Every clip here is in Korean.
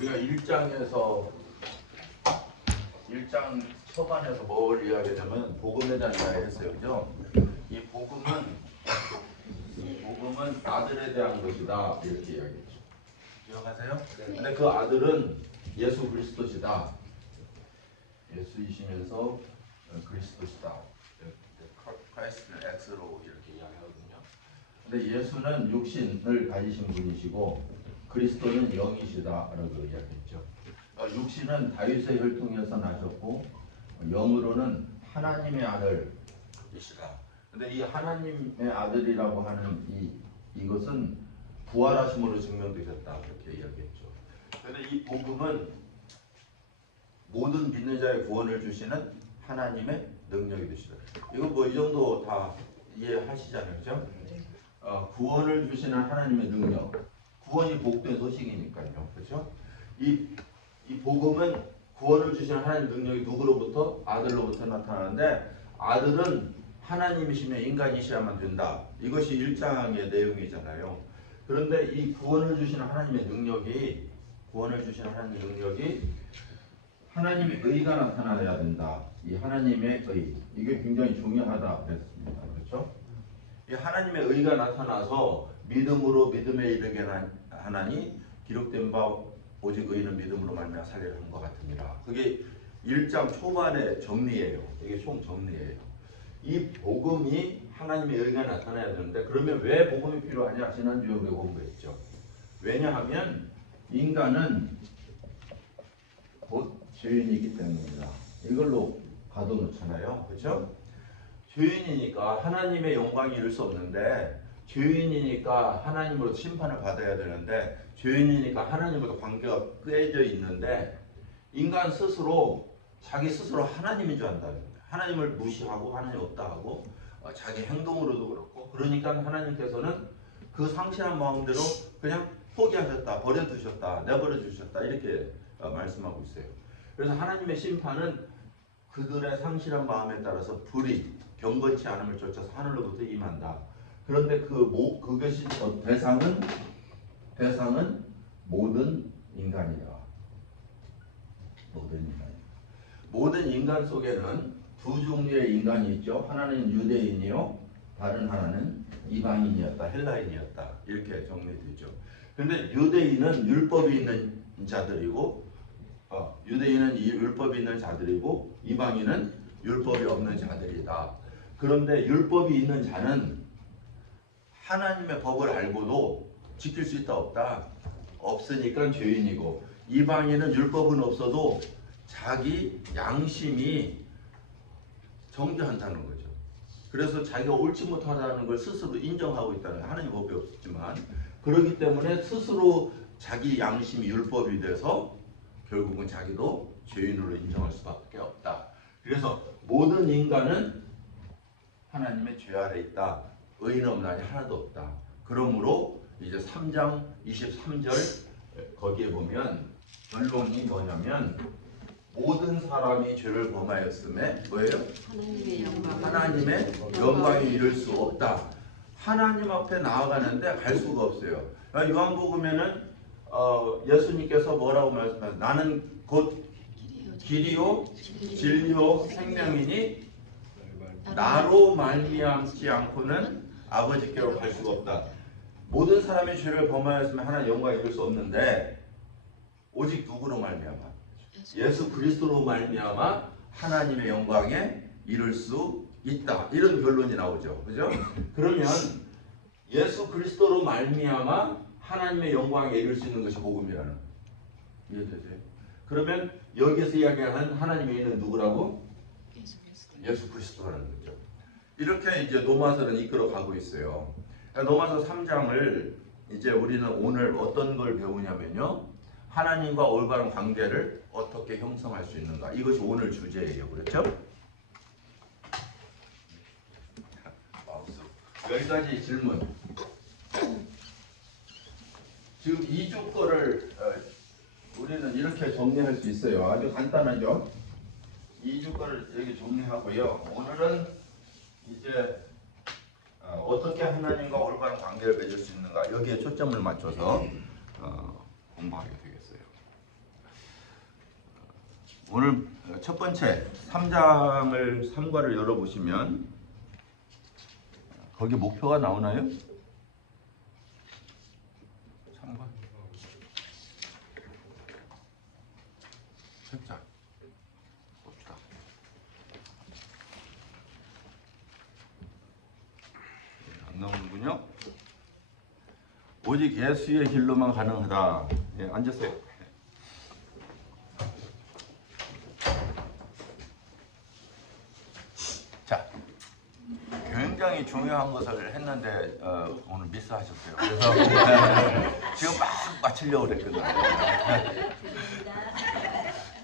우리가 1장 초반에서 뭘 이야기하냐면 복음에 대한 이야기를 했어요. 그죠? 이 복음은 아들에 대한 것이다. 이렇게 이야기했죠. 기억하세요? 근데 그 아들은 예수 그리스도시다. 예수이시면서 그리스도시다. 크라이스트는 X로 이렇게 이야기하거든요. 근데 예수는 육신을 가지신 분이시고 그리스도는 영이시다라고 이야기했죠. 육신은 다윗의 혈통에서 나셨고 영으로는 하나님의 아들이시다. 근데 이 하나님의 아들이라고 하는 이것은 부활하심으로 증명되셨다 이렇게 이야기했죠. 그런데 이 복음은 모든 믿는 자의 구원을 주시는 하나님의 능력이 되시다. 이거 뭐 이 정도 다 이해하시잖아요, 그죠? 구원을 주시는 하나님의 능력. 구원이 복된 소식이니까요, 그렇죠? 이 복음은 구원을 주시는 하나님의 능력이 누구로부터? 아들로부터 나타나는데 아들은 하나님이시며 인간이셔야만 된다. 이것이 1장의 내용이잖아요. 그런데 이 구원을 주시는 하나님의 능력이 하나님의 의가 나타나야 된다. 이 하나님의 의, 이게 굉장히 중요하다 그랬습니다. 그렇죠? 이 하나님의 의가 나타나서 믿음으로 믿음에 이르게 하나니 기록된 바 오직 의인은 믿음으로 말미암아 살리라 한 것 같으니라. 그게 1장 초반의 정리예요. 이게 총 정리예요. 이 복음이 하나님의 의가 나타나야 되는데 그러면 왜 복음이 필요하냐? 지난주에 우리가 공부했죠. 왜냐하면 인간은 곧 죄인이기 때문이다. 이걸로 가둬놓잖아요. 그렇죠? 죄인이니까 하나님의 영광이 이룰 수 없는데 죄인이니까 하나님으로 심판을 받아야 되는데 죄인이니까 하나님으로 관계가 꿰져 있는데 인간 스스로 자기 스스로 하나님인 줄 안다는 거예요. 하나님을 무시하고 하나님 없다 하고 자기 행동으로도 그렇고 그러니까 하나님께서는 그 상실한 마음대로 그냥 포기하셨다, 버려두셨다, 내버려 두셨다 이렇게 말씀하고 있어요. 그래서 하나님의 심판은 그들의 상실한 마음에 따라서 불이 경건치 않음을 쫓아서 하늘로부터 임한다. 그런데 그것이 대상은 모든 인간이다. 모든 인간 속에는 두 종류의 인간이 있죠. 하나는 유대인이요, 다른 하나는 이방인이었다, 헬라인이었다. 이렇게 정리되죠. 그런데 유대인은 율법이 있는 자들이고, 이방인은 율법이 없는 자들이다. 그런데 율법이 있는 자는 하나님의 법을 알고도 지킬 수 있다 없다? 없으니까 죄인이고 이방인은 율법은 없어도 자기 양심이 정죄한다는 거죠. 그래서 자기가 옳지 못하다는 걸 스스로 인정하고 있다는 거예요. 하나님 법이 없지만 그렇기 때문에 스스로 자기 양심이 율법이 돼서 결국은 자기도 죄인으로 인정할 수밖에 없다. 그래서 모든 인간은 하나님의 죄 아래 있다. 의인 없나니 하나도 없다. 그러므로 이제 3장 23절 거기에 보면 결론이 뭐냐면 모든 사람이 죄를 범하였음에 뭐예요? 하나님의 영광이 이룰 수 없다. 하나님 앞에 나아가는데 갈 수가 없어요. 요한복음에는 예수님께서 뭐라고 말씀하세요? 나는 곧 길이요 진리요 생명이니 나로 말미암지 않고는 아버지께로 갈 수가 없다. 모든 사람이 죄를 범하였으면 하나님 영광이 이룰 수 없는데 오직 누구로 말미암아? 예수 그리스도로 말미암아 하나님의 영광에 이룰 수 있다. 이런 결론이 나오죠. 그죠? 그러면 예수 그리스도로 말미암아 하나님의 영광에 이룰 수 있는 것이 복음이라는 거예요. 이해되세요? 그러면 여기서 이야기하는 하나님의 의는 누구라고? 예수 그리스도라는 거죠. 이렇게 이제 로마서는 이끌어 가고 있어요. 로마서 3장을 이제 우리는 오늘 어떤 걸 배우냐면요. 하나님과 올바른 관계를 어떻게 형성할 수 있는가. 이것이 오늘 주제예요. 그렇죠? 여기까지 질문. 지금 2주 거를 우리는 이렇게 정리할 수 있어요. 아주 간단하죠? 2주 거를 여기 정리하고요. 오늘은 이제 어떻게 하나님과 올바른 관계를 맺을 수 있는가 여기에 초점을 맞춰서 공부하게 되겠어요. 오늘 첫 번째 3장을 3과를 열어보시면 거기 목표가 나오나요? 3과 책자 봅시다. 안 나오는군요. 오직 예수의 길로만 가능하다. 예, 앉으세요. 자, 굉장히 중요한 것을 했는데 오늘 미스하셨어요. 그래서 지금 막 맞추려고 그랬거든요.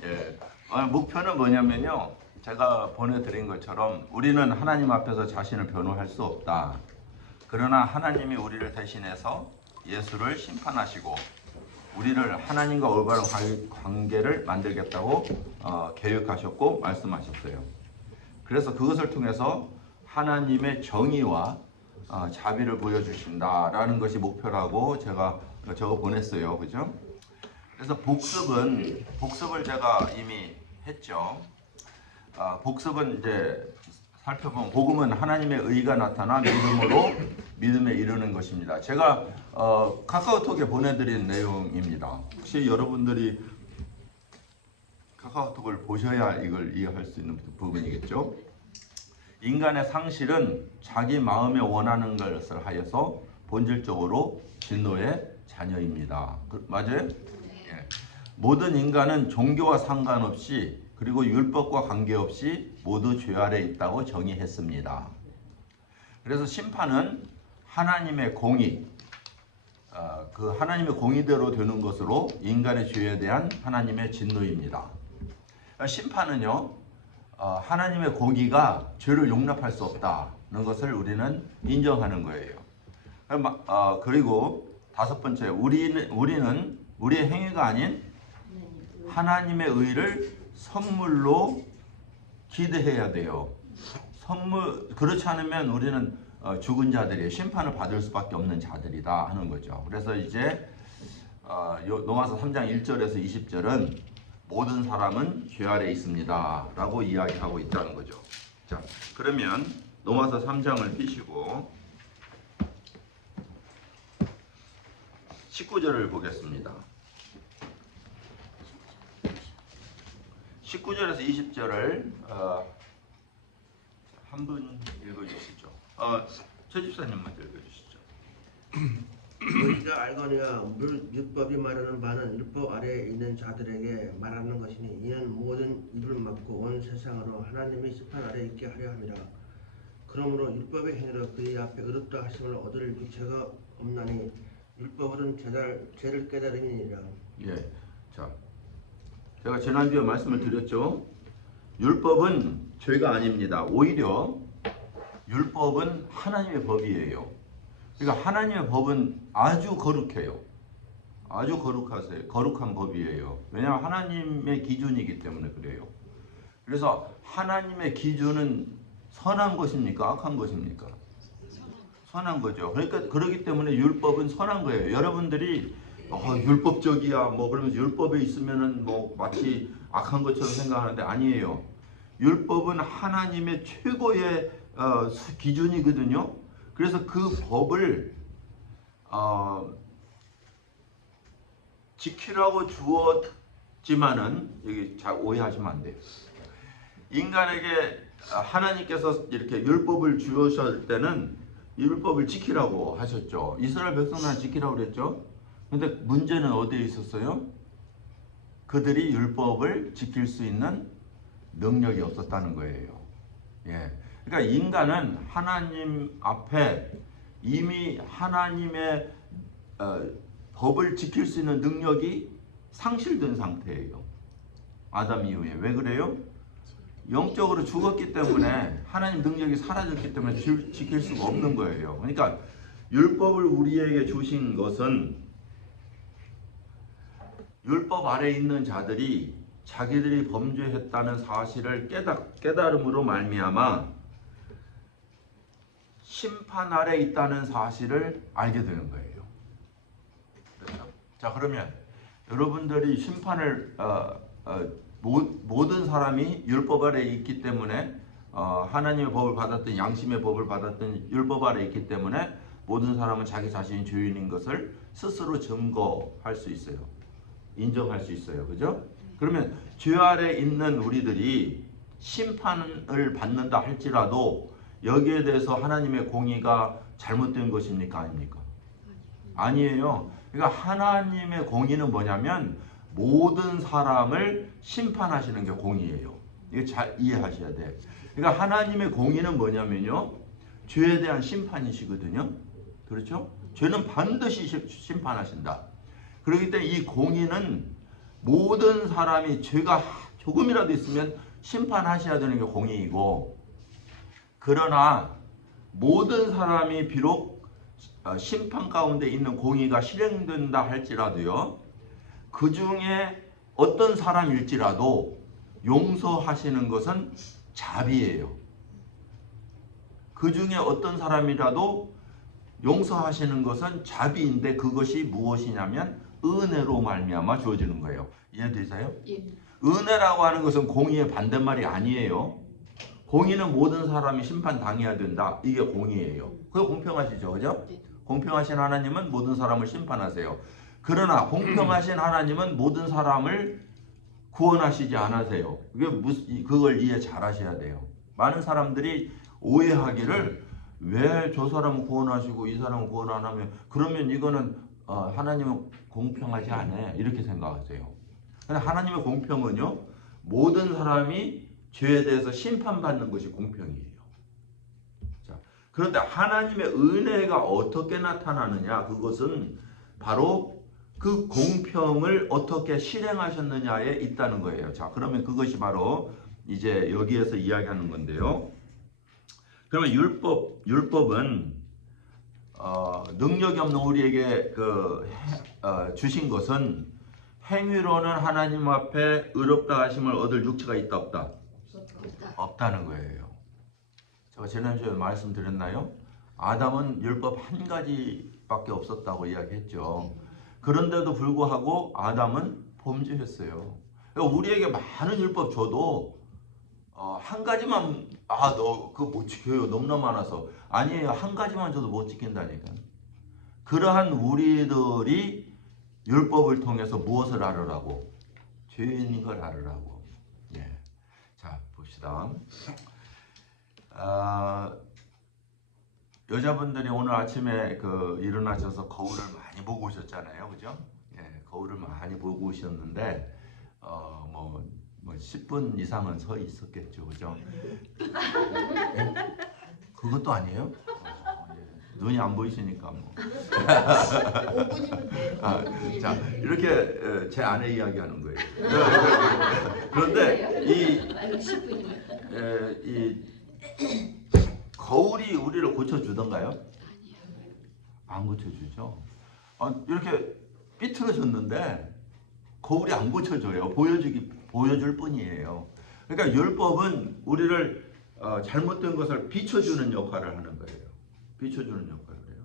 예, 목표는 뭐냐면요. 제가 보내드린 것처럼 우리는 하나님 앞에서 자신을 변호할 수 없다. 그러나 하나님이 우리를 대신해서 예수를 심판하시고 우리를 하나님과 올바른 관계를 만들겠다고 계획하셨고 말씀하셨어요. 그래서 그것을 통해서 하나님의 정의와 자비를 보여주신다라는 것이 목표라고 제가 적어 보냈어요. 그죠? 그래서 복습을 제가 이미 했죠. 복습은 이제 살펴보면 복음은 하나님의 의가 나타나 믿음으로 믿음에 이르는 것입니다. 제가 카카오톡에 보내드린 내용입니다. 혹시 여러분들이 카카오톡을 보셔야 이걸 이해할 수 있는 부분이겠죠. 인간의 상실은 자기 마음에 원하는 것을 하여서 본질적으로 진노의 자녀입니다. 맞아요? 예. 모든 인간은 종교와 상관없이 그리고 율법과 관계없이 모두 죄 아래 있다고 정의했습니다. 그래서 심판은 하나님의 공의, 그 하나님의 공의대로 되는 것으로 인간의 죄에 대한 하나님의 진노입니다. 심판은요, 하나님의 공의가 죄를 용납할 수 없다는 것을 우리는 인정하는 거예요. 그리고 다섯 번째, 우리는 우리의 행위가 아닌 하나님의 의를 선물로 기대해야 돼요. 그렇지 않으면 우리는 죽은 자들이 심판을 받을 수밖에 없는 자들이다 하는 거죠. 그래서 이제 로마서 3장 1절에서 20절은 모든 사람은 죄 아래 있습니다 라고 이야기하고 있다는 거죠. 자, 그러면 로마서 3장을 펴시고 19절을 보겠습니다. 19절에서 20절을 한 분 읽어주시죠. 최 집사님 먼저 읽어주시죠. 너희가 알거니와 율법이 말하는 바는 율법 아래에 있는 자들에게 말하는 것이니 이는 모든 입을 막고 온 세상으로 하나님이 심판 아래 있게 하려 함이라. 그러므로 율법의 행위로 그의 앞에 의롭다 하심을 얻을 유체가 없나니 율법은 죄를 깨달음이니라. 예, 자, 제가 지난주에 말씀을 드렸죠. 율법은 죄가 아닙니다. 오히려 율법은 하나님의 법이에요. 그러니까 하나님의 법은 아주 거룩해요. 아주 거룩한 법이에요. 왜냐하면 하나님의 기준이기 때문에 그래요. 그래서 하나님의 기준은 선한 것입니까? 악한 것입니까? 선한 거죠. 그러니까 그렇기 때문에 율법은 선한 거예요. 여러분들이 율법적이야 뭐 그러면서 율법에 있으면은 뭐 마치 악한 것처럼 생각하는데 아니에요. 율법은 하나님의 최고의 기준이거든요. 그래서 그 법을 지키라고 주었지만은 여기 잘 오해하시면 안 돼요. 인간에게 하나님께서 이렇게 율법을 주셨을 때는 율법을 지키라고 하셨죠. 이스라엘 백성들은 지키라고 그랬죠. 근데 문제는 어디에 있었어요? 그들이 율법을 지킬 수 있는 능력이 없었다는 거예요. 예. 그러니까 인간은 하나님 앞에 이미 하나님의 법을 지킬 수 있는 능력이 상실된 상태예요. 아담 이후에. 왜 그래요? 영적으로 죽었기 때문에 하나님 능력이 사라졌기 때문에 지킬 수가 없는 거예요. 그러니까 율법을 우리에게 주신 것은 율법 아래 있는 자들이 자기들이 범죄했다는 사실을 깨달음으로 말미암아 심판 아래 있다는 사실을 알게 되는 거예요. 그렇죠? 자, 그러면 여러분들이 심판을 모든 사람이 율법 아래 있기 때문에 하나님의 법을 받았던 양심의 법을 받았던 율법 아래 있기 때문에 모든 사람은 자기 자신이 죄인인 것을 스스로 증거할 수 있어요. 인정할 수 있어요. 그죠? 그러면 죄 아래 있는 우리들이 심판을 받는다 할지라도 여기에 대해서 하나님의 공의가 잘못된 것입니까? 아닙니까? 아니에요. 그러니까 하나님의 공의는 뭐냐면 모든 사람을 심판하시는 게 공의예요. 이거 잘 이해하셔야 돼. 그러니까 하나님의 공의는 뭐냐면요, 죄에 대한 심판이시거든요. 그렇죠? 죄는 반드시 심판하신다. 그렇기 때문에 이 공의는 모든 사람이 죄가 조금이라도 있으면 심판하셔야 되는 게 공의이고, 그러나 모든 사람이 비록 심판 가운데 있는 공의가 실행된다 할지라도요, 그 중에 어떤 사람일지라도 용서하시는 것은 자비예요. 그 중에 어떤 사람이라도 용서하시는 것은 자비인데 그것이 무엇이냐면 은혜로 말미암아 주어지는 거예요. 이해되세요? 예. 은혜라고 하는 것은 공의의 반대말이 아니에요. 공의는 모든 사람이 심판당해야 된다. 이게 공의예요. 그거 공평하시죠, 그죠? 네. 공평하신 하나님은 모든 사람을 심판하세요. 그러나 공평하신 하나님은 모든 사람을 구원하시지 않으세요. 그걸 이해 잘 하셔야 돼요. 많은 사람들이 오해하기를 왜 저 사람은 구원하시고 이 사람은 구원 안 하면 그러면 이거는 하나님은 공평하지 않아 이렇게 생각하세요. 근데 하나님의 공평은요, 모든 사람이 죄에 대해서 심판받는 것이 공평이에요. 자, 그런데 하나님의 은혜가 어떻게 나타나느냐, 그것은 바로 그 공평을 어떻게 실행하셨느냐에 있다는 거예요. 자, 그러면 그것이 바로 이제 여기에서 이야기하는 건데요. 그러면 율법은 능력이 없는 우리에게 주신 것은 행위로는 하나님 앞에 의롭다 하심을 얻을 육체가 있다 없다? 없다는 거예요. 제가 지난주에 말씀드렸나요? 아담은 율법 한 가지밖에 없었다고 이야기했죠. 그런데도 불구하고 아담은 범죄했어요. 그러니까 우리에게 많은 율법 줘도 한 가지만 너 그거 못 지켜요. 너무나 많아서. 아니에요. 한 가지만 줘도 못 지킨다니까. 그러한 우리들이 율법을 통해서 무엇을 알으라고? 죄인인 걸 알으라고. 예. 자, 봅시다. 여자분들이 오늘 아침에 일어나셔서 거울을 많이 보고 오셨잖아요. 그죠? 예, 거울을 많이 보고 오셨는데 뭐 10분 이상은 서 있었겠죠. 그죠? 예? 그것도 아니에요? 예. 눈이 안 보이시니까 뭐. 5분이면 돼요. 자, 이렇게 제 아내 이야기하는 거예요. 그런데 이 거울이 우리를 고쳐주던가요? 안 고쳐주죠. 이렇게 삐뚤어졌는데 거울이 안 고쳐줘요. 보여줄 뿐이에요. 그러니까 율법은 우리를 잘못된 것을 비춰주는 역할을 하는 거예요. 비춰주는 역할을 해요.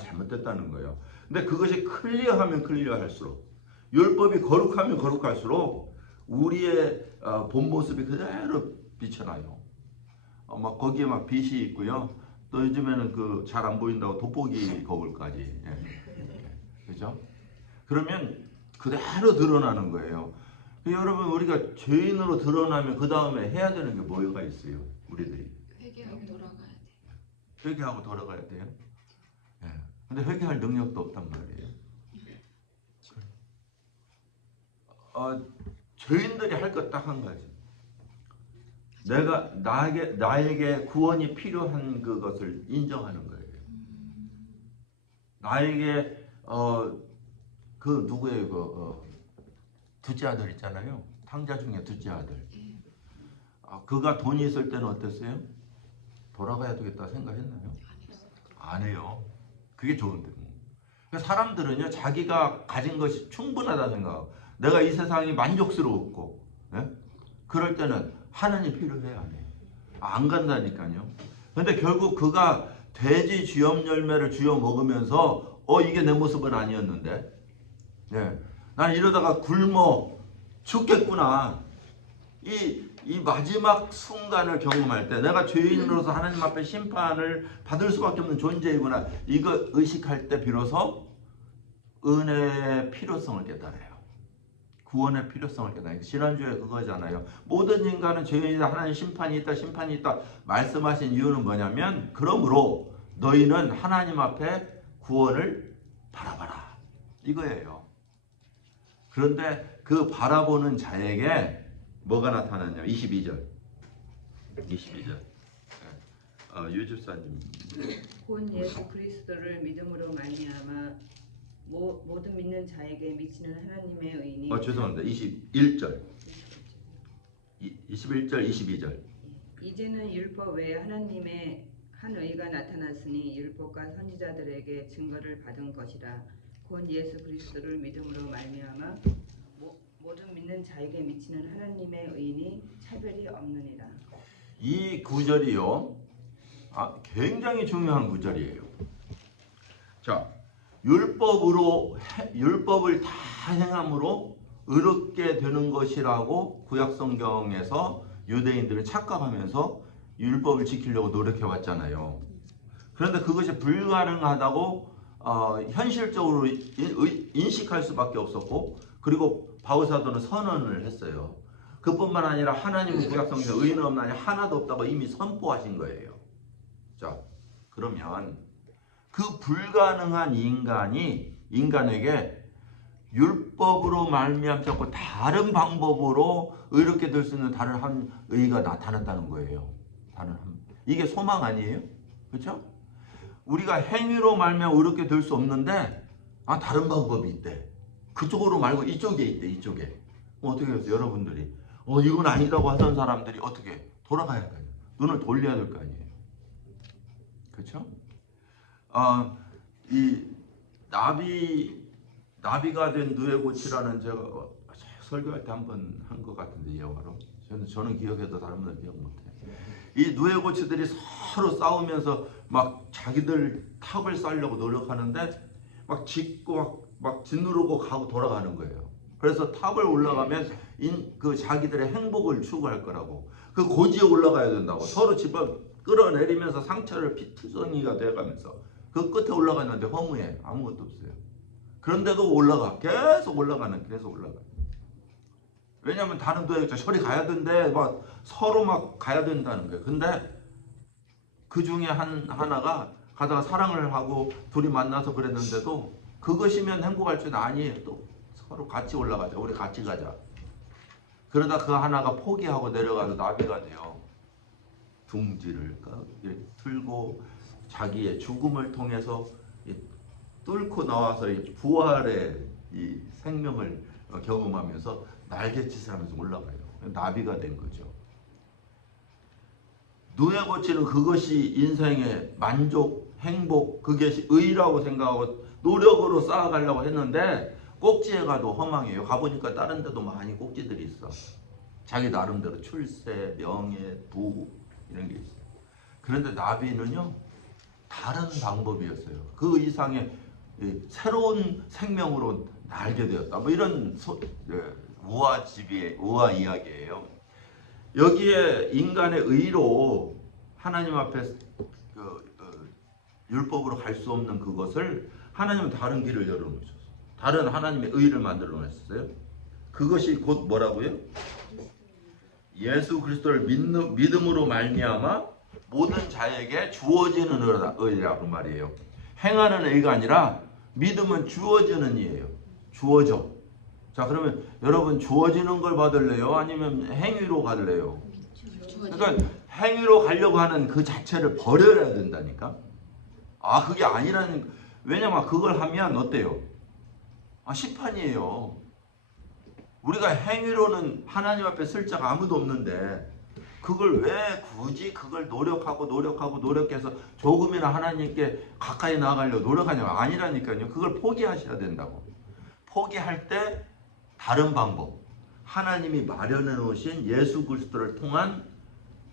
잘못됐다는 거예요. 근데 그것이 클리어하면 클리어할수록, 율법이 거룩하면 거룩할수록 우리의 본 모습이 그대로 비춰나요. 막 거기에 막 빛이 있고요. 또 요즘에는 잘 안 보인다고 돋보기 거울까지. 예. 그죠? 그러면 그대로 드러나는 거예요. 여러분, 우리가 죄인으로 드러나면 그 다음에 해야 되는 게 뭐가 있어요? 우리들이 회개하고 돌아가야 돼. 회개하고 돌아가야 돼요. 예. 근데 회개할 능력도 없단 말이에요. 죄인들이 할 것 딱 한 가지. 나에게 구원이 필요한 그것을 인정하는 거예요. 나에게 누구예요? 둘째 아들 있잖아요. 탕자 중에 둘째 아들. 그가 돈이 있을 때는 어땠어요? 돌아가야 되겠다 생각했나요? 안 해요. 그게 좋은데. 사람들은요, 자기가 가진 것이 충분하다 생각하고, 내가 이 세상이 만족스러웠고, 예? 그럴 때는 하나님 필요해, 안 해? 안 간다니까요. 근데 결국 그가 돼지 쥐염 열매를 쥐어 먹으면서 이게 내 모습은 아니었는데, 예. 난 이러다가 굶어 죽겠구나. 이 마지막 순간을 경험할 때 내가 죄인으로서 하나님 앞에 심판을 받을 수밖에 없는 존재이구나. 이거 의식할 때 비로소 은혜의 필요성을 깨달아요. 구원의 필요성을 깨달아요. 지난주에 그거잖아요. 모든 인간은 죄인이다. 하나님 심판이 있다. 심판이 있다. 말씀하신 이유는 뭐냐면 그러므로 너희는 하나님 앞에 구원을 바라봐라. 이거예요. 그런데 그 바라보는 자에게 뭐가 나타났냐? 22절. 유집사님. 본 예수 그리스도를 믿음으로 말미암아 모든 믿는 자에게 미치는 하나님의 의니. 죄송합니다. 21절, 22절. 이제는 율법 외에 하나님의 한 의가 나타났으니 율법과 선지자들에게 증거를 받은 것이라. 곧 예수 그리스도를 믿음으로 말미암아 모든 믿는 자에게 미치는 하나님의 의니 차별이 없느니라. 이 구절이요, 굉장히 중요한 구절이에요. 자, 율법을 다 행함으로 의롭게 되는 것이라고 구약성경에서 유대인들은 착각하면서 율법을 지키려고 노력해 왔잖아요. 그런데 그것이 불가능하다고 현실적으로 인식할 수밖에 없었고, 그리고 바울사도는 선언을 했어요. 그뿐만 아니라 하나님은 구약성경에서 의인은 없나니 하나도 없다고 이미 선포하신 거예요. 자, 그러면 그 불가능한 인간에게 율법으로 말미암고 다른 방법으로 의롭게 될 수 있는 다른 한 의가 나타났다는 거예요. 이게 소망 아니에요? 그렇죠? 우리가 행위로 말미암아 의롭게 될 수 없는데 다른 방법이 있대. 그쪽으로 말고 이쪽에 있대. 이쪽에. 어떻게 해서 여러분들이 이건 아니라고 하던 사람들이 어떻게 돌아가야 할 거 아니에요. 눈을 돌려야 될 거 아니에요. 그렇죠? 이 나비가 된 누에고치라는 제가 설교할 때 한 번 한 것 같은데 영화로 저는 기억해도 다른 분들 기억 못해. 이 누에고치들이 서로 싸우면서 막 자기들 탑을 쌓으려고 노력하는데 막 짖고 막 짓누르고 가고 돌아가는 거예요. 그래서 탑을 올라가면 그 자기들의 행복을 추구할 거라고. 그 고지에 올라가야 된다고. 서로 집어 끌어내리면서 상처를 피투성이가 돼가면서 그 끝에 올라가는데 허무해. 아무것도 없어요. 그런데도 계속 올라가는. 왜냐하면 다른 도에서 저리 가야 된대. 막 서로 막 가야 된다는 거예요. 근데 그 중에 하나가 가다가 사랑을 하고 둘이 만나서 그랬는데도 그것이면 행복할 줄 아니에요. 또 서로 같이 올라가자. 우리 같이 가자. 그러다 그 하나가 포기하고 내려가서 나비가 돼요. 둥지를 틀고 자기의 죽음을 통해서 뚫고 나와서 부활의 이 생명을 경험하면서 날갯짓을 하면서 올라가요. 나비가 된 거죠. 누에고치는 그것이 인생의 만족, 행복, 그것이 의라고 생각하고 노력으로 쌓아가려고 했는데 꼭지에 가도 허망해요. 가보니까 다른 데도 많이 꼭지들이 있어. 자기 나름대로 출세, 명예, 부 이런 게 있어요. 그런데 나비는요 다른 방법이었어요. 그 이상의 새로운 생명으로 날게 되었다. 뭐 이런 우화 이야기예요. 여기에 인간의 의로 하나님 앞에 율법으로 갈 수 없는 그것을 하나님은 다른 길을 열어놓으셨어요. 다른 하나님의 의를 만들어 놓으셨어요. 그것이 곧 뭐라고요? 예수 그리스도를 믿음으로 말미암아 모든 자에게 주어지는 의라고 말이에요. 행하는 의가 아니라 믿음은 주어지는 의예요. 주어져. 자, 그러면 여러분 주어지는 걸 받을래요? 아니면 행위로 갈래요? 그러니까 행위로 가려고 하는 그 자체를 버려야 된다니까. 그게 아니라는. 왜냐면 그걸 하면 어때요? 심판이에요. 우리가 행위로는 하나님 앞에 쓸 자가 아무도 없는데 그걸 왜 굳이 그걸 노력해서 조금이나 하나님께 가까이 나아가려고 노력하냐고. 아니라니까요. 그걸 포기하셔야 된다고. 포기할 때 다른 방법, 하나님이 마련해 놓으신 예수 그리스도를 통한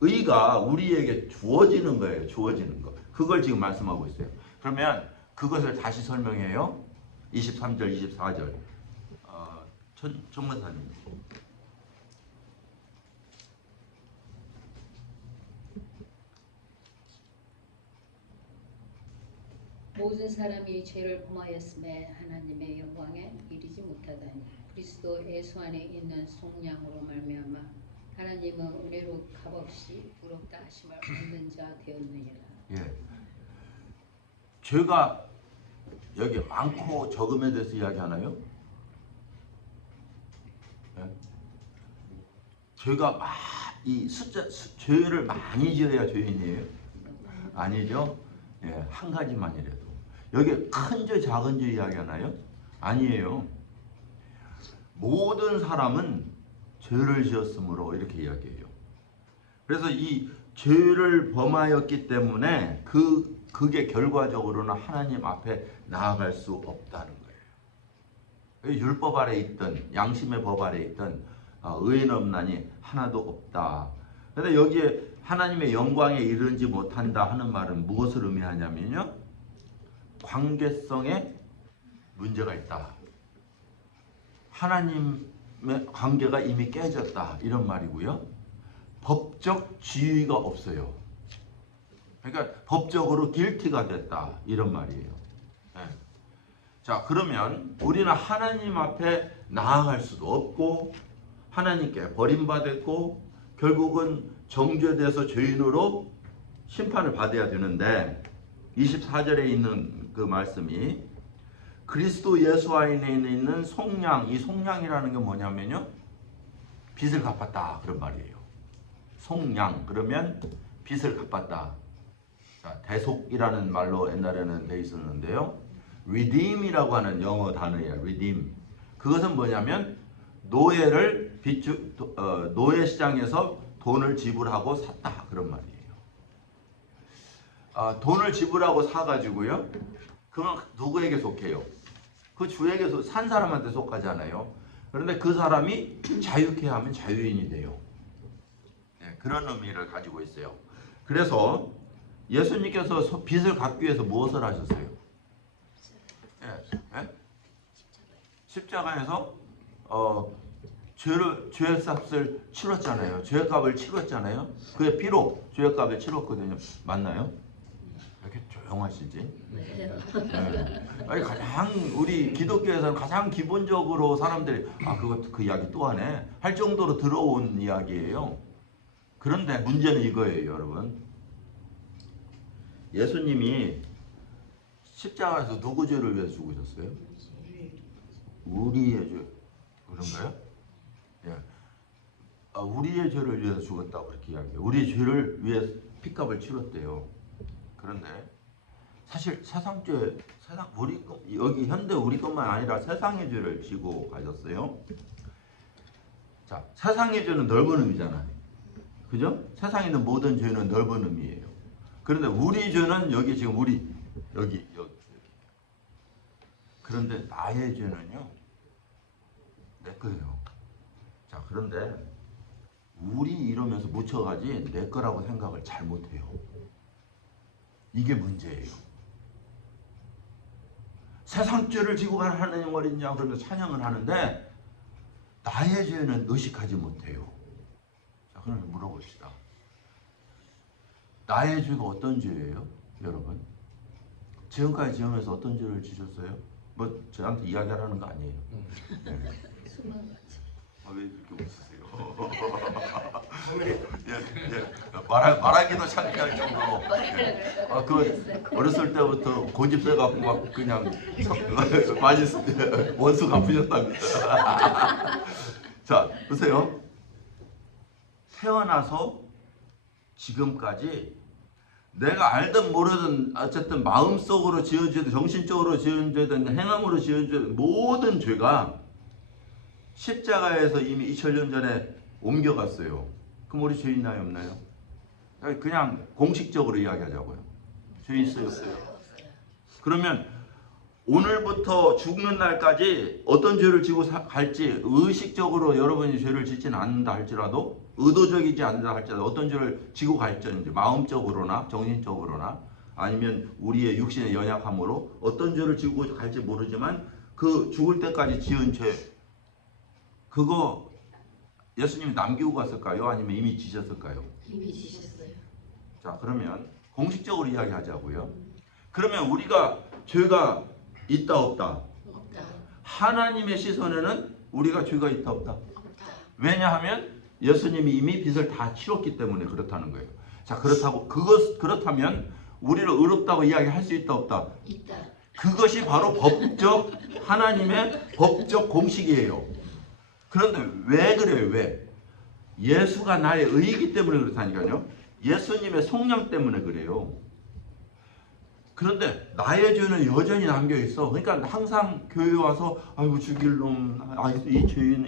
의가 우리에게 주어지는 거예요. 주어지는 거. 그걸 지금 말씀하고 있어요. 그러면 그것을 다시 설명해요. 23절, 24절. 천문사님. 모든 사람이 죄를 범하였음에 하나님의 영광에 이르지 못하다니 그리스도 예수 안에 있는 속량으로 말미암아 하나님은 은혜로 값없이 부럽다 하심을 얻는 자 되었느니라. 예. 죄가 여기 많고 적음에 대해서 이야기하나요? 예? 죄가 이 죄를 많이 지어야 죄인이에요? 아니죠? 예, 한 가지만이라도. 여기 큰 죄, 작은 죄 이야기하나요? 아니에요. 모든 사람은 죄를 지었으므로 이렇게 이야기해요. 그래서 이 죄를 범하였기 때문에 그게 결과적으로는 하나님 앞에 나아갈 수 없다는 거예요. 율법 아래 있던, 양심의 법 아래 있던 의인 없나니 하나도 없다. 그런데 여기에 하나님의 영광에 이르지 못한다 하는 말은 무엇을 의미하냐면요, 관계성에 문제가 있다. 하나님의 관계가 이미 깨졌다, 이런 말이고요. 법적 지위가 없어요. 그러니까 법적으로 길티가 됐다, 이런 말이에요. 네. 자, 그러면 우리는 하나님 앞에 나아갈 수도 없고 하나님께 버림받았고 결국은 정죄돼서 죄인으로 심판을 받아야 되는데, 24절에 있는 그 말씀이 그리스도 예수 안에 있는 속량, 이 속량이라는 게 뭐냐면요, 빚을 갚았다, 그런 말이에요. 속량, 그러면 빚을 갚았다. 자, 대속이라는 말로 옛날에는 돼 있었는데요, redeem이라고 하는 영어 단어예요. redeem. 그것은 뭐냐면 노예를 노예 시장에서 돈을 지불하고 샀다, 그런 말이에요. 돈을 지불하고 사가지고요, 그건 누구에게 속해요? 그 주에게 산 사람한테 속하잖아요. 그런데 그 사람이 자유케 하면 자유인이 돼요. 네, 그런 의미를 가지고 있어요. 그래서 예수님께서 빚을 갚기 위해서 무엇을 하셨어요? 네? 십자가에서 죄값을 치렀잖아요. 죄값을 치렀잖아요. 그의 피로 죄값을 치렀거든요. 맞나요? 이렇게 조용하시지? 네. 네. 아니, 가장 우리 기독교에서는 가장 기본적으로 사람들이 그 이야기 또 하네 할 정도로 들어온 이야기예요. 그런데 문제는 이거예요, 여러분. 예수님이 십자가에서 누구 죄를 위해서 죽으셨어요? 우리의 죄. 그런가요? 예. 우리의 죄를 위해서 죽었다고 그렇게 이야기해요. 우리의 죄를 위해 피값을 치렀대요. 그런데 사실 여기 현대 우리 것만 아니라 세상의 죄를 지고 가셨어요. 자, 세상의 죄는 넓은 의미잖아요. 그죠? 세상에 있는 모든 죄는 넓은 의미예요. 그런데 우리 죄는 여기 지금 여기. 그런데 나의 죄는요, 내 거예요. 자, 그런데 우리 이러면서 묻혀가지 내 거라고 생각을 잘 못해요. 이게 문제예요. 세상 죄를 지고 가는 하나님 어린양 그러면서 찬양을 하는데 나의 죄는 의식하지 못해요. 자, 그럼 물어봅시다. 나의 죄가 어떤 죄예요, 여러분? 지금까지 지으면서 어떤 죄를 지셨어요? 뭐 저한테 이야기하라는 거 아니에요. 네. 왜 이렇게 웃으세요? 말하기도 창피할 정도로. 그 어렸을 때부터 고집 세갖고 막 그냥 많이 원수 갚으셨답니다. 자, 보세요. 태어나서 지금까지 내가 알든 모르든 어쨌든 마음속으로 지어지든 정신적으로 지어지든 행함으로 지어지든 모든 죄가 십자가에서 이미 2000년 전에 옮겨갔어요. 그럼 우리 죄 있나요, 없나요? 그냥 공식적으로 이야기하자고요. 죄 있어요, 없어요? 그러면 오늘부터 죽는 날까지 어떤 죄를 지고 갈지 의식적으로 여러분이 죄를 짓지는 않는다 할지라도, 의도적이지 않는다 할지라도 어떤 죄를 지고 갈지, 마음적으로나 정신적으로나 아니면 우리의 육신의 연약함으로 어떤 죄를 지고 갈지 모르지만 그 죽을 때까지 지은 죄, 그거 예수님이 남기고 갔을까요? 아니면 이미 지셨을까요? 이미 지셨어요. 자, 그러면 공식적으로 이야기하자고요. 그러면 우리가 죄가 있다 없다? 없다. 하나님의 시선에는 우리가 죄가 있다 없다? 없다. 왜냐하면 예수님이 이미 빚을 다 치렀기 때문에 그렇다는 거예요. 자, 그렇다면 우리를 의롭다고 이야기할 수 있다 없다? 있다. 그것이 바로 하나님의 법적 공식이에요. 그런데 왜 그래요? 왜? 예수가 나의 의이기 때문에 그렇다니까요. 예수님의 속량 때문에 그래요. 그런데 나의 죄는 여전히 남겨 있어. 그러니까 항상 교회 와서 아이고 죽일 놈, 이 죄인,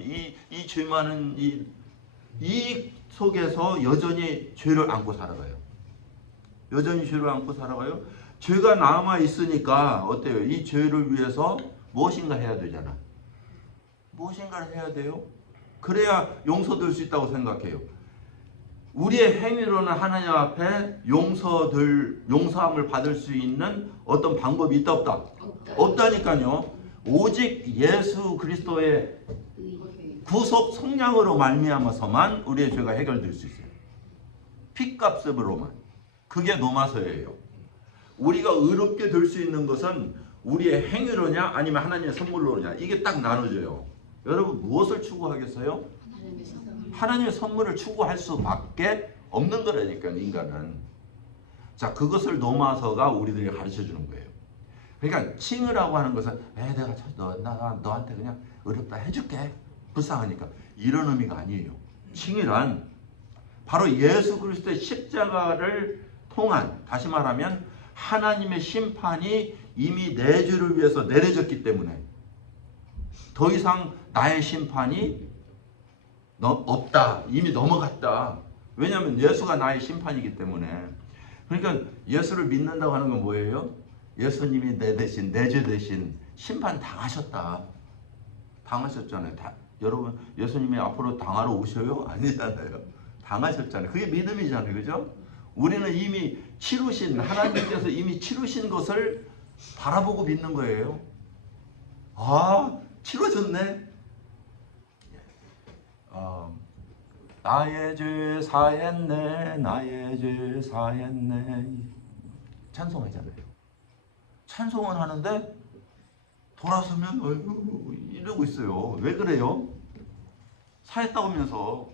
이 죄 많은 이 속에서 여전히 죄를 안고 살아가요. 여전히 죄를 안고 살아가요. 죄가 남아 있으니까 어때요? 이 죄를 위해서 무엇인가 해야 되잖아. 무엇인가를 해야 돼요. 그래야 용서될 수 있다고 생각해요. 우리의 행위로는 하나님 앞에 용서함을 받을 수 있는 어떤 방법이 있다 없다? 없다. 없다니까요. 오직 예수 그리스도의 구속 성량으로 말미암아서만 우리의 죄가 해결될 수 있어요. 피값으로만. 그게 노마서예요. 우리가 의롭게 될 수 있는 것은 우리의 행위로냐 아니면 하나님의 선물로냐, 이게 딱 나눠져요. 여러분 무엇을 추구하겠어요? 하나님의 선물. 하나님의 선물을 추구할 수밖에 없는 거라니까, 인간은. 자, 그것을 노마서가 우리들이 가르쳐 주는 거예요. 그러니까 칭의라고 하는 것은 내가 너한테 그냥 의롭다 해줄게, 불쌍하니까, 이런 의미가 아니에요. 칭의란 바로 예수 그리스도의 십자가를 통한, 다시 말하면 하나님의 심판이 이미 내 죄를 위해서 내려졌기 때문에 더 이상 나의 심판이 없다. 이미 넘어갔다. 왜냐하면 예수가 나의 심판이기 때문에. 그러니까 예수를 믿는다고 하는 건 뭐예요? 예수님이 내 대신, 내 죄 대신 심판 당하셨다. 당하셨잖아요. 여러분 예수님이 앞으로 당하러 오셔요? 아니잖아요. 당하셨잖아요. 그게 믿음이잖아요. 그죠? 우리는 이미 치루신, 하나님께서 이미 치루신 것을 바라보고 믿는 거예요. 아, 치러졌네. 나의 죄 사했네, 나의 죄 사했네. 찬송하잖아요. 찬송은 하는데 돌아서면 어휴, 이러고 있어요. 왜 그래요? 사했다고 하면서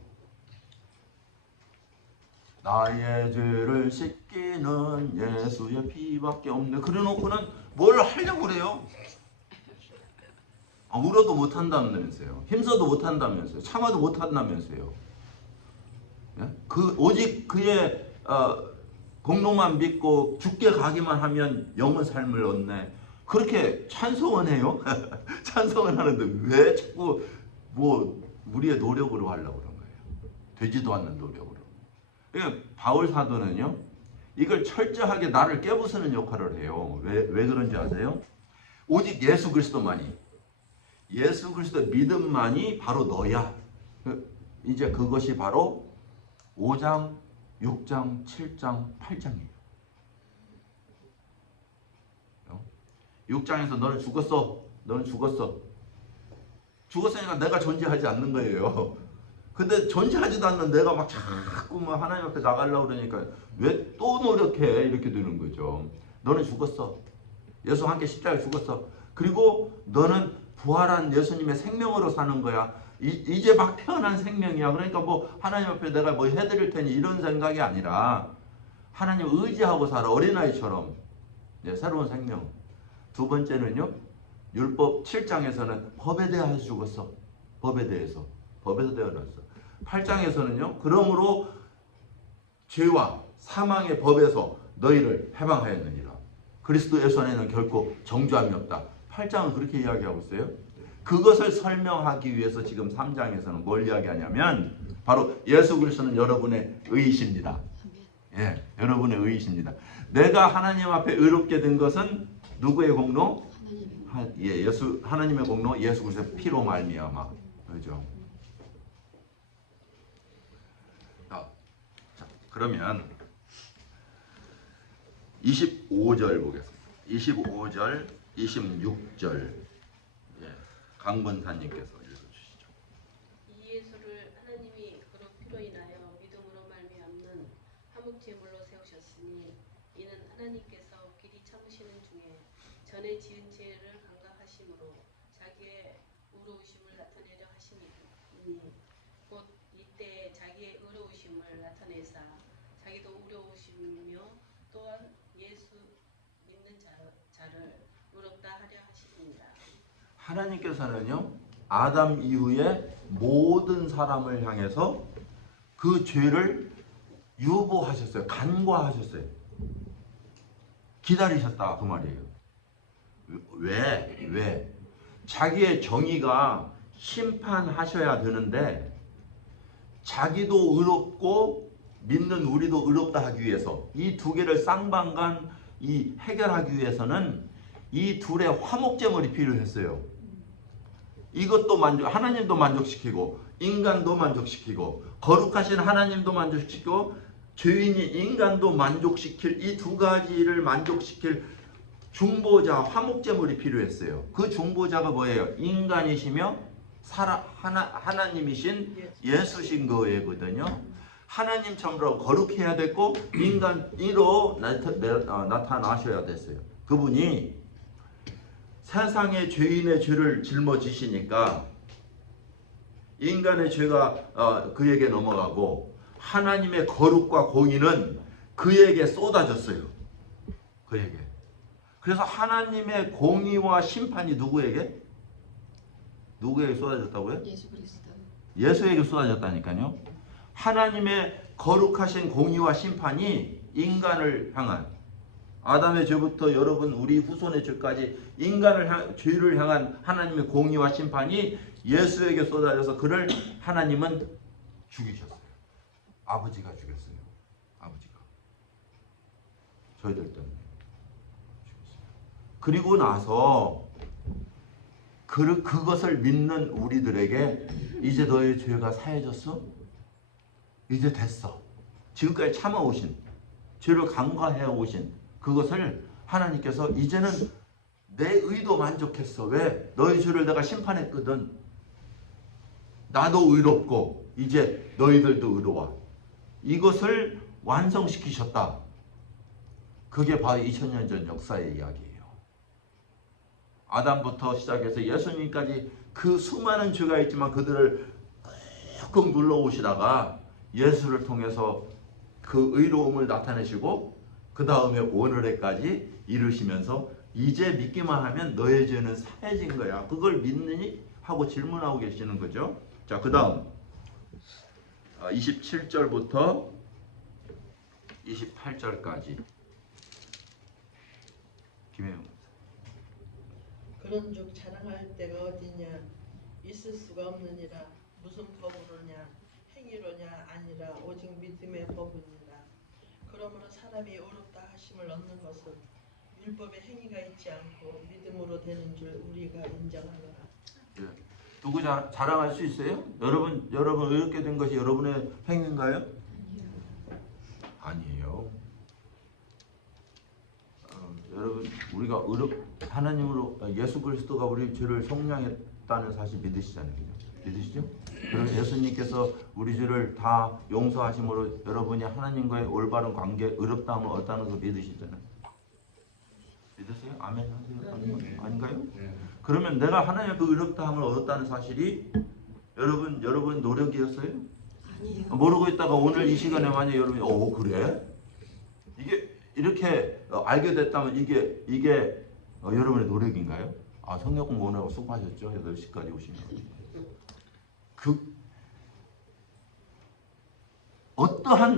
나의 죄를 씻기는 예수의 피밖에 없네. 그래놓고는 뭘 하려고 그래요? 울어도 못한다면서요. 힘써도 못한다면서요. 참아도 못한다면서요. 예? 오직 그의 공로만 믿고 죽게 가기만 하면 영원 삶을 얻네. 그렇게 찬송은 해요. 찬송은 하는데 왜 자꾸 우리의 노력으로 하려고 그런 거예요. 되지도 않는 노력으로. 그러니까 바울 사도는요, 이걸 철저하게 나를 깨부수는 역할을 해요. 왜 그런지 아세요? 오직 예수 그리스도만이, 예수 그리스도 믿음만이 바로 너야. 이제 그것이 바로 5장, 6장, 7장, 8장이에요. 6장에서 너는 죽었어. 너는 죽었어. 죽었으니까 내가 존재하지 않는 거예요. 근데 존재하지도 않는 내가 막 자꾸 하나님 앞에 나가려고 그러니까 왜 또 노력해? 이렇게 되는 거죠. 너는 죽었어. 예수와 함께 십자가에 죽었어. 그리고 너는 부활한 예수님의 생명으로 사는 거야. 이제 막 태어난 생명이야. 그러니까 하나님 앞에 내가 해드릴 테니 이런 생각이 아니라 하나님 의지하고 살아. 어린아이처럼. 새로운 생명. 두 번째는요, 율법 7장에서는 법에 대하여 죽었어. 법에 대해서 태어났어. 8장에서는요, 그러므로 죄와 사망의 법에서 너희를 해방하였느니라. 그리스도 예수 안에는 결코 정죄함이 없다. 8장은 그렇게 이야기하고 있어요. 그것을 설명하기 위해서 지금 3장에서는 뭘 이야기하냐면 바로 예수 그리스도는 여러분의 의이십니다. 예, 여러분의 의이십니다. 내가 하나님 앞에 의롭게 된 것은 누구의 공로? 하나님의 공로, 예수 그리스도의 피로 말미암아. 그렇죠? 자, 그러면 25절 보겠습니다. 25절, 26절. 강본사님께서 읽어주시죠. 이 예수를 하나님이 그로 피로 인하여 믿음으로 말미암는 화목 제물로 세우셨으니 이는 하나님께서 길이 참으시는 중에 전에 지은 죄를 간과하심으로 자기의 의로우심을 나타내려 하시니 곧 이때 자기의 의로우심을 나타내사 자기도 의로우시며 또한 예수 믿는 자를 의롭다 하려 하십니다. 하나님께서는요, 아담 이후에 모든 사람을 향해서 그 죄를 유보하셨어요. 간과하셨어요. 기다리셨다 그 말이에요. 왜? 자기의 정의가 심판하셔야 되는데 자기도 의롭고 믿는 우리도 의롭다 하기 위해서 이 두 개를 쌍방간 이 해결하기 위해서는 이 둘의 화목제물이 필요했어요. 이것도 하나님도 만족시키고 인간도 만족시키고 거룩하신 하나님도 만족시키고 죄인인 인간도 만족시킬 이 두 가지를 만족시킬 중보자 화목제물이 필요했어요. 그 중보자가 뭐예요? 인간이시며 하나님이신 예수신 거거든요. 하나님처럼 거룩해야 됐고 인간으로 나타나셔야 됐어요. 그분이 세상의 죄인의 죄를 짊어지시니까 인간의 죄가 그에게 넘어가고 하나님의 거룩과 공의는 그에게 쏟아졌어요. 그에게. 그래서 하나님의 공의와 심판이 누구에게 쏟아졌다고요? 예수 그리스도. 예수에게 쏟아졌다니까요. 하나님의 거룩하신 공의와 심판이 인간을 향한 아담의 죄부터 여러분 우리 후손의 죄까지 죄를 향한 하나님의 공의와 심판이 예수에게 쏟아져서 그를 하나님은 죽이셨어요. 아버지가 죽였어요. 아버지가. 저희들 때문에 죽였어요. 그리고 나서 그것을 믿는 우리들에게 이제 너의 죄가 사해졌어? 이제 됐어. 지금까지 참아오신 죄를 간과해 오신 그것을 하나님께서 이제는 내 의도 만족했어. 왜? 너희 죄를 내가 심판했거든. 나도 의롭고 이제 너희들도 의로워. 이것을 완성시키셨다. 그게 바로 2000년 전 역사의 이야기예요. 아담부터 시작해서 예수님까지 그 수많은 죄가 있지만 그들을 꾹꾹 눌러오시다가 예수를 통해서 그 의로움을 나타내시고 그 다음에 오늘에까지 이루시면서 이제 믿기만 하면 너의 죄는 사해진 거야. 그걸 믿느니? 하고 질문하고 계시는 거죠. 자, 그 다음 27절부터 28절까지 김혜영. 그런즉 자랑할 데가 어디냐 있을 수가 없느니라. 무슨 법으로냐 행위로냐 아니라 오직 믿음의 법이니라. 그러므로 사람이 의롭다 하심을 얻는 것은 율법의 행위가 있지 않고 믿음으로 되는 줄 우리가 인정하노라. 예. 누구 자랑할 수 있어요? 여러분 의롭게 된 것이 여러분의 행위인가요? 아니에요. 여러분 우리가 하나님으로 예수 그리스도가 우리 죄를 속량했다는 사실 믿으시잖아요. 믿으시죠? 그럼 예수님께서 우리 죄를 다 용서하심으로 여러분이 하나님과의 올바른 관계 의롭다함을 얻다는 거 믿으시잖아요. 믿으세요? 아멘 하세요? 아닌가요? 그러면 내가 하나님의 그 의롭다함을 얻었다는 사실이 여러분 노력이었어요? 아니에요. 모르고 있다가 오늘 이 시간에 만약 여러분이 그래? 이게 이렇게 알게 됐다면 이게 여러분의 노력인가요? 성경 공부 오늘 수고하셨죠? 8시까지 오시면 어떠한